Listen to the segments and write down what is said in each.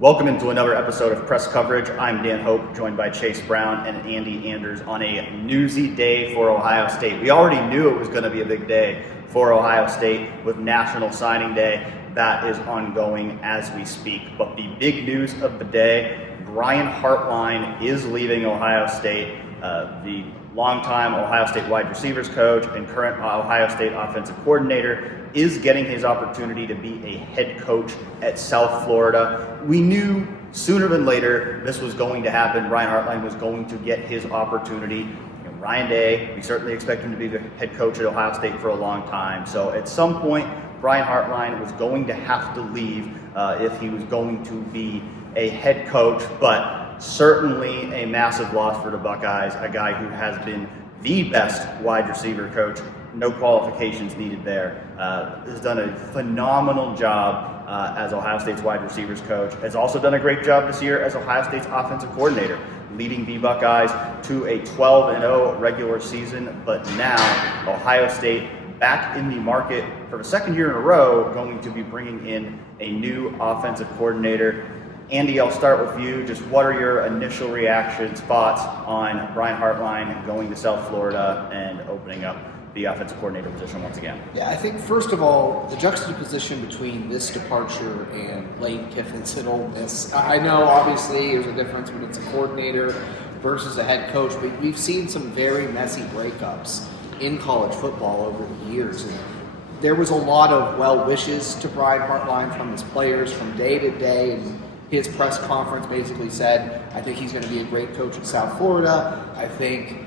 Welcome into another episode of Press Coverage. I'm Dan Hope, joined by Chase Brown and Andy Anders on a newsy day for Ohio State. We already knew it was going to be a big day for Ohio State with National Signing Day. That is ongoing as we speak. But the big news of the day, Brian Hartline is leaving Ohio State. The longtime Ohio State wide receivers coach and current Ohio State offensive coordinator is getting his opportunity to be a head coach at South Florida. We knew sooner than later this was going to happen. Brian Hartline was going to get his opportunity. Ryan Day, we certainly expect him to be the head coach at Ohio State for a long time. So at some point, Brian Hartline was going to have to leave if he was going to be a head coach, but certainly a massive loss for the Buckeyes, a guy who has been the best wide receiver coach, no qualifications needed there, has done a phenomenal job as Ohio State's wide receivers coach, has also done a great job this year as Ohio State's offensive coordinator, leading the Buckeyes to a 12-0 regular season, but now Ohio State back in the market for the second year in a row, going to be bringing in a new offensive coordinator. Andy, I'll start with you. Just what are your initial reactions, thoughts on Brian Hartline going to South Florida and opening up the offensive coordinator position once again? Yeah, I think first of all, the juxtaposition between this departure and Lane Kiffin's at Ole Miss. I know obviously there's a difference when it's a coordinator versus a head coach, but we've seen some very messy breakups in college football over the years. And there was a lot of well wishes to Brian Hartline from his players from day to day, and his press conference basically said, I think he's going to be a great coach in South Florida. I think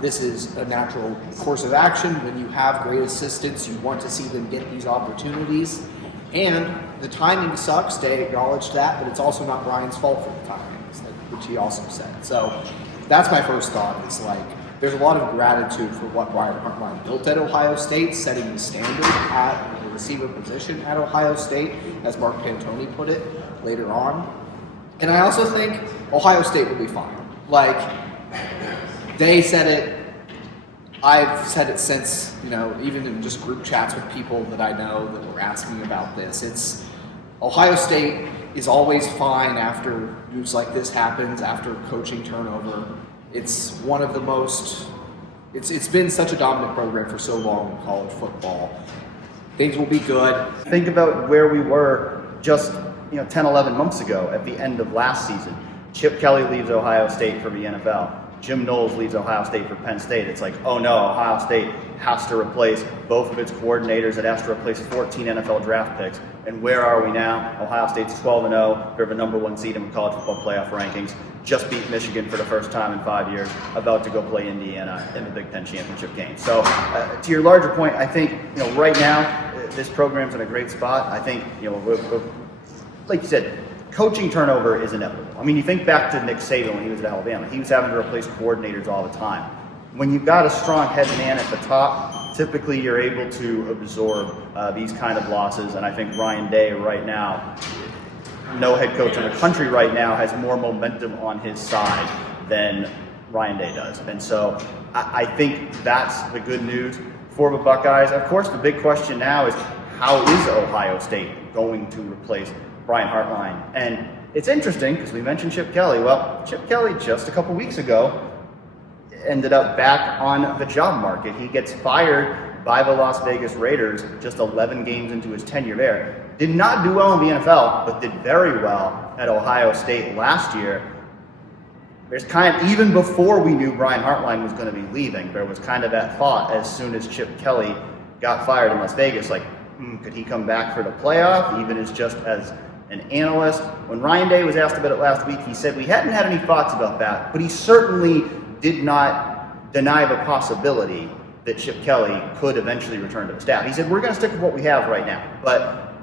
this is a natural course of action. When you have great assistants, you want to see them get these opportunities. And the timing sucks, they acknowledged that, but it's also not Brian's fault for the timing, which he also said. So that's my first thought. It's like, there's a lot of gratitude for what Brian Hartline built at Ohio State, setting the standard at the receiver position at Ohio State, as Mark Pantoni put it later on. And I also think Ohio State will be fine. Like, they said it, I've said it since, even in just group chats with people that I know that were asking about this. It's Ohio State is always fine after news like this happens, after coaching turnover. It's one of the most, it's been such a dominant program for so long in college football. Things will be good. Think about where we were just 10, 11 months ago at the end of last season. Chip Kelly leaves Ohio State for the NFL. Jim Knowles leaves Ohio State for Penn State. It's like, oh no, Ohio State has to replace both of its coordinators. It has to replace 14 NFL draft picks. And where are we now? Ohio State's 12-0. They're the number one seed in the college football playoff rankings. Just beat Michigan for the first time in 5 years. About to go play Indiana in the Big Ten championship game. So to your larger point, I think right now this program's in a great spot. I think like you said, coaching turnover is inevitable. I mean, you think back to Nick Saban when he was at Alabama. He was having to replace coordinators all the time. When you've got a strong head man at the top, typically you're able to absorb these kind of losses. And I think Ryan Day right now, no head coach in the country right now, has more momentum on his side than Ryan Day does. And so I think that's the good news for the Buckeyes. Of course, the big question now is, how is Ohio State going to replace Brian Hartline? And it's interesting because we mentioned Chip Kelly. Well, Chip Kelly just a couple weeks ago ended up back on the job market. He gets fired by the Las Vegas Raiders just 11 games into his tenure there. Did not do well in the NFL, but did very well at Ohio State last year. There's even before we knew Brian Hartline was going to be leaving, there was kind of that thought as soon as Chip Kelly got fired in Las Vegas, like, could he come back for the playoff, even as just as an analyst? When Ryan Day was asked about it last week, he said we hadn't had any thoughts about that, but he certainly did not deny the possibility that Chip Kelly could eventually return to the staff. He said, we're going to stick with what we have right now. But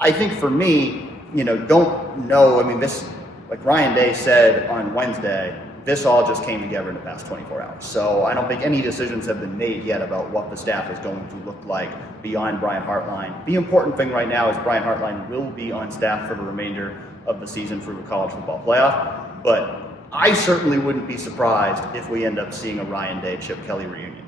I think for me, don't know. I mean, this, like Ryan Day said on Wednesday, this all just came together in the past 24 hours. So I don't think any decisions have been made yet about what the staff is going to look like beyond Brian Hartline. The important thing right now is Brian Hartline will be on staff for the remainder of the season through the college football playoff. But I certainly wouldn't be surprised if we end up seeing a Ryan Day, Chip Kelly reunion.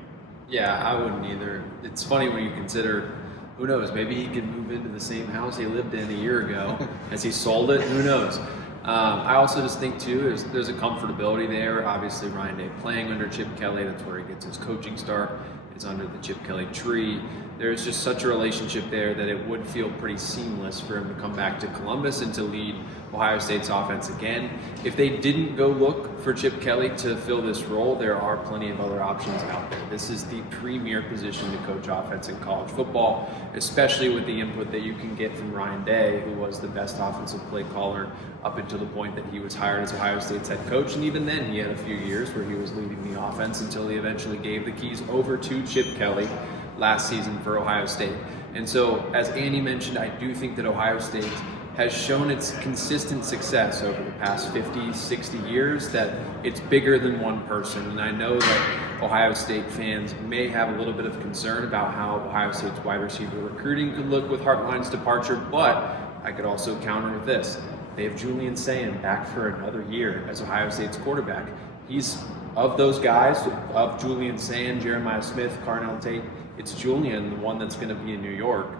Yeah, I wouldn't either. It's funny when you consider Who knows? Maybe he could move into the same house he lived in a year ago as he sold it. Who knows? I also just think, too, there's a comfortability there. Obviously, Ryan Day playing under Chip Kelly. That's where he gets his coaching start. It's under the Chip Kelly tree. There's just such a relationship there that it would feel pretty seamless for him to come back to Columbus and to lead Ohio State's offense again. If they didn't go look for Chip Kelly to fill this role, there are plenty of other options out there. This is the premier position to coach offense in college football, especially with the input that you can get from Ryan Day, who was the best offensive play caller up until the point that he was hired as Ohio State's head coach. And even then, he had a few years where he was leading the offense until he eventually gave the keys over to Chip Kelly last season for Ohio State. And so, as Andy mentioned, I do think that Ohio State has shown its consistent success over the past 50, 60 years, that it's bigger than one person. And I know that Ohio State fans may have a little bit of concern about how Ohio State's wide receiver recruiting could look with Hartline's departure, but I could also counter with this. They have Julian Sayin back for another year as Ohio State's quarterback. He's, of those guys, of Julian Sayin, Jeremiah Smith, Carnell Tate, it's Julian, the one that's going to be in New York,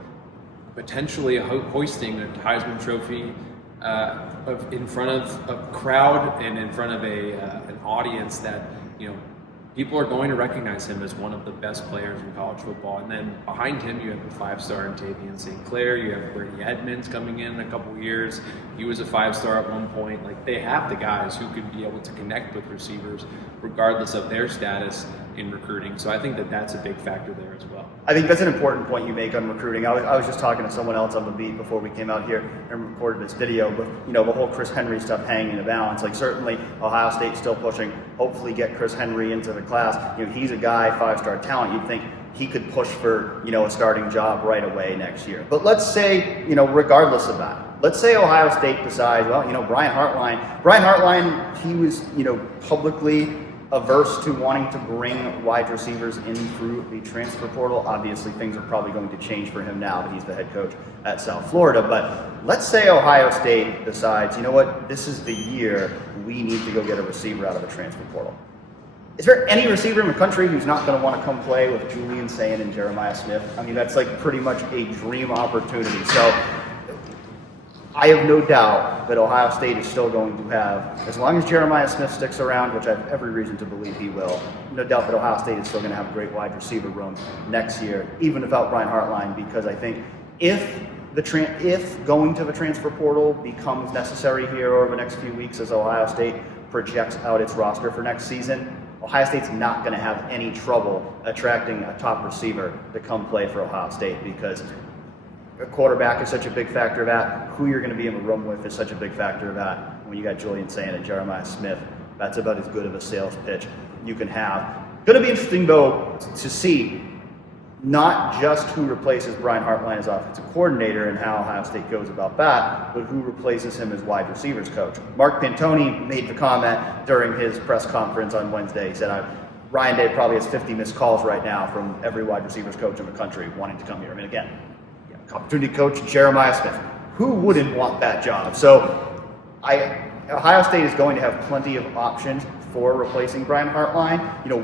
potentially hoisting a Heisman Trophy in front of a crowd and in front of an audience that, people are going to recognize him as one of the best players in college football. And then behind him, you have the five-star Tavian St. Clair. You have Brady Edmonds coming in a couple years. He was a five-star at one point. Like, they have the guys who could be able to connect with receivers regardless of their status in recruiting. So I think that that's a big factor there as well. I think that's an important point you make on recruiting. I was just talking to someone else on the beat before we came out here and recorded this video, but the whole Chris Henry stuff hanging in the balance. Like, certainly Ohio State's still pushing, hopefully get Chris Henry into the class. He's a guy, five-star talent. You'd think he could push for, a starting job right away next year. But let's say, regardless of that, let's say Ohio State decides, well, Brian Hartline, he was, publicly averse to wanting to bring wide receivers in through the transfer portal. Obviously, things are probably going to change for him now that he's the head coach at South Florida. But let's say Ohio State decides, this is the year we need to go get a receiver out of the transfer portal. Is there any receiver in the country who's not going to want to come play with Julian Sayin and Jeremiah Smith? I mean, that's like pretty much a dream opportunity. So I have no doubt that Ohio State is still going to have, as long as Jeremiah Smith sticks around, which I have every reason to believe he will, no doubt that Ohio State is still going to have a great wide receiver room next year, even without Brian Hartline, because I think if going to the transfer portal becomes necessary here over the next few weeks as Ohio State projects out its roster for next season, Ohio State's not going to have any trouble attracting a top receiver to come play for Ohio State, because a quarterback is such a big factor of that. Who you're going to be in the room with is such a big factor of that. When you got Julian Sayin and Jeremiah Smith, that's about as good of a sales pitch you can have. Going to be interesting, though, to see not just who replaces Brian Hartline as offensive coordinator and how Ohio State goes about that, but who replaces him as wide receivers coach. Mark Pantoni made the comment during his press conference on Wednesday. He said, Ryan Day probably has 50 missed calls right now from every wide receivers coach in the country wanting to come here. I mean, again, opportunity coach Jeremiah Smith. Who wouldn't want that job? So Ohio State is going to have plenty of options for replacing Brian Hartline.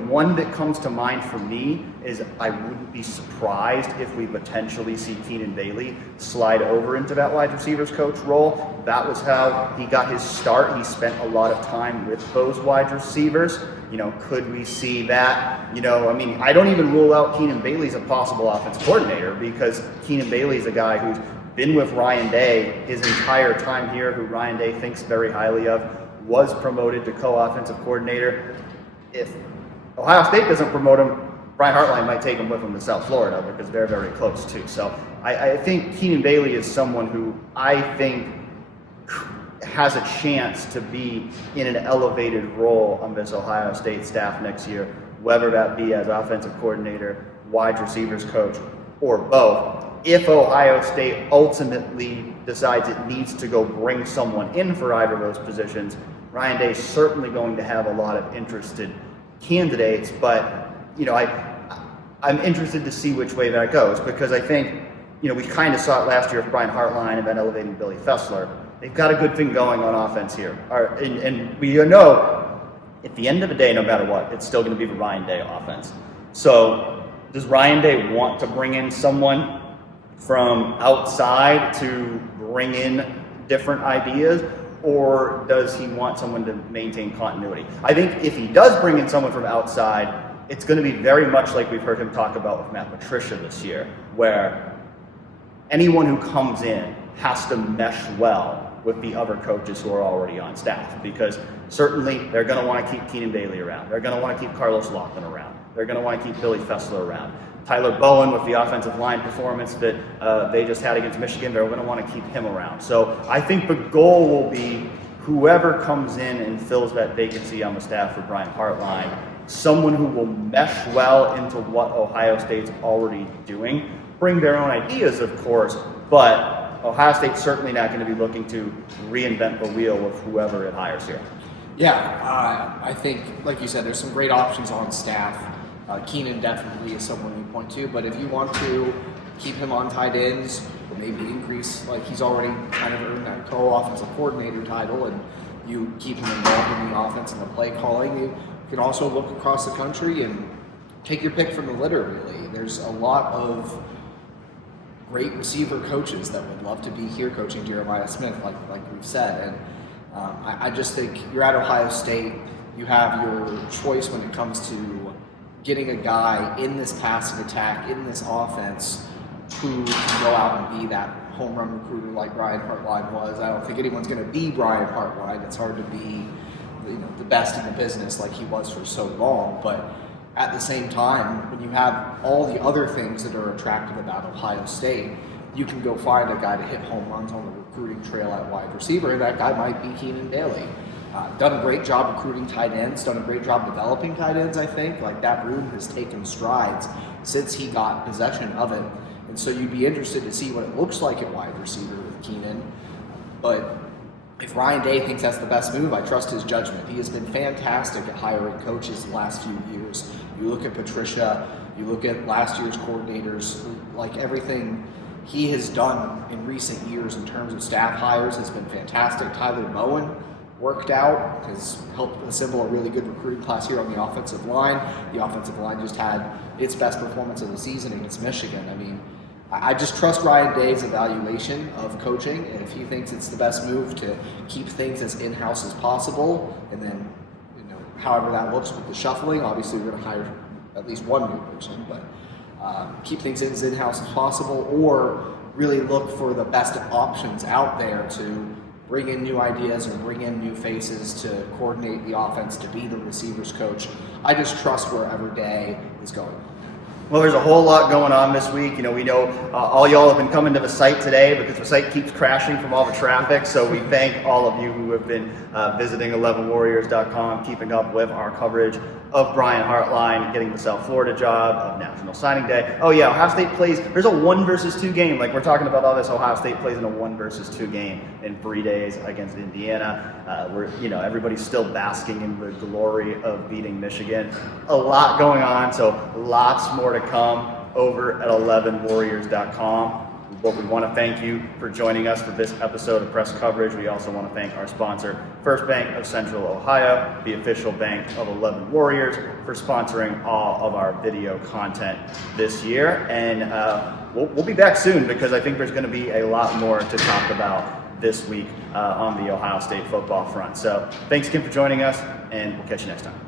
One that comes to mind for me is I wouldn't be surprised if we potentially see Keenan Bailey slide over into that wide receivers coach role. That was how he got his start. He spent a lot of time with those wide receivers. Could we see that? I don't even rule out Keenan Bailey as a possible offense coordinator, because Keenan Bailey is a guy who's been with Ryan Day his entire time here, who Ryan Day thinks very highly of, was promoted to co-offensive coordinator. If Ohio State doesn't promote him, Brian Hartline might take him with him to South Florida, because they're very close too. So I think Keenan Bailey is someone who I think has a chance to be in an elevated role on this Ohio State staff next year, whether that be as offensive coordinator, wide receivers coach, or both. If Ohio State ultimately decides it needs to go bring someone in for either of those positions, Ryan Day is certainly going to have a lot of interested candidates, but I'm interested to see which way that goes, because I think we kind of saw it last year with Brian Hartline and then elevating Billy Fessler. They've got a good thing going on offense here. And we know at the end of the day, no matter what, it's still going to be the Ryan Day offense. So does Ryan Day want to bring in someone from outside to bring in different ideas, or does he want someone to maintain continuity? I think if he does bring in someone from outside, it's going to be very much like we've heard him talk about with Matt Patricia this year, where anyone who comes in has to mesh well with the other coaches who are already on staff, because certainly they're going to want to keep Keenan Bailey around. They're going to want to keep Carlos Lofton around. They're going to want to keep Billy Fessler around. Tyler Bowen, with the offensive line performance that they just had against Michigan, they're going to want to keep him around. So I think the goal will be whoever comes in and fills that vacancy on the staff for Brian Hartline, someone who will mesh well into what Ohio State's already doing, bring their own ideas, of course, but Ohio State's certainly not going to be looking to reinvent the wheel with whoever it hires here. Yeah, I think, like you said, there's some great options on staff. Keenan definitely is someone you point to, but if you want to keep him on tight ends or maybe increase, like he's already kind of earned that co-offensive coordinator title, and you keep him involved in the offense and the play calling, you can also look across the country and take your pick from the litter, really. There's a lot of great receiver coaches that would love to be here coaching Jeremiah Smith, like we've said. And I just think you're at Ohio State, you have your choice when it comes to getting a guy in this passing attack, in this offense, who can go out and be that home run recruiter like Brian Hartline was. I don't think anyone's going to be Brian Hartline. It's hard to be, the best in the business like he was for so long. But at the same time, when you have all the other things that are attractive about Ohio State, you can go find a guy to hit home runs on the recruiting trail at wide receiver, and that guy might be Keenan Bailey. Done a great job recruiting tight ends, done a great job developing tight ends, I think. Like, that room has taken strides since he got possession of it. And so you'd be interested to see what it looks like at wide receiver with Keenan. But if Ryan Day thinks that's the best move, I trust his judgment. He has been fantastic at hiring coaches the last few years. You look at Patricia, you look at last year's coordinators, like everything he has done in recent years in terms of staff hires has been fantastic. Tyler Bowen worked out, has helped assemble a really good recruiting class here on the offensive line. The offensive line just had its best performance of the season against Michigan. I mean, I just trust Ryan Day's evaluation of coaching, and if he thinks it's the best move to keep things as in-house as possible, and then, however that looks with the shuffling, obviously we're going to hire at least one new person, but keep things as in-house as possible, or really look for the best options out there to bring in new ideas or bring in new faces to coordinate the offense, to be the receivers coach. I just trust wherever Day is going. Well, there's a whole lot going on this week. We know all y'all have been coming to the site today because the site keeps crashing from all the traffic. So we thank all of you who have been visiting 11warriors.com, keeping up with our coverage of Brian Hartline getting the South Florida job, of National Signing Day. Oh yeah, Ohio State plays, there's a 1-2 game. Like, we're talking about all this, Ohio State plays in a 1-2 game in 3 days against Indiana. Everybody's still basking in the glory of beating Michigan. A lot going on, so lots more to come over at 11warriors.com. But we want to thank you for joining us for this episode of Press Coverage. We also want to thank our sponsor, First Bank of Central Ohio, the official bank of 11 Warriors, for sponsoring all of our video content this year. And we'll be back soon, because I think there's going to be a lot more to talk about this week on the Ohio State football front. So thanks again for joining us, and we'll catch you next time.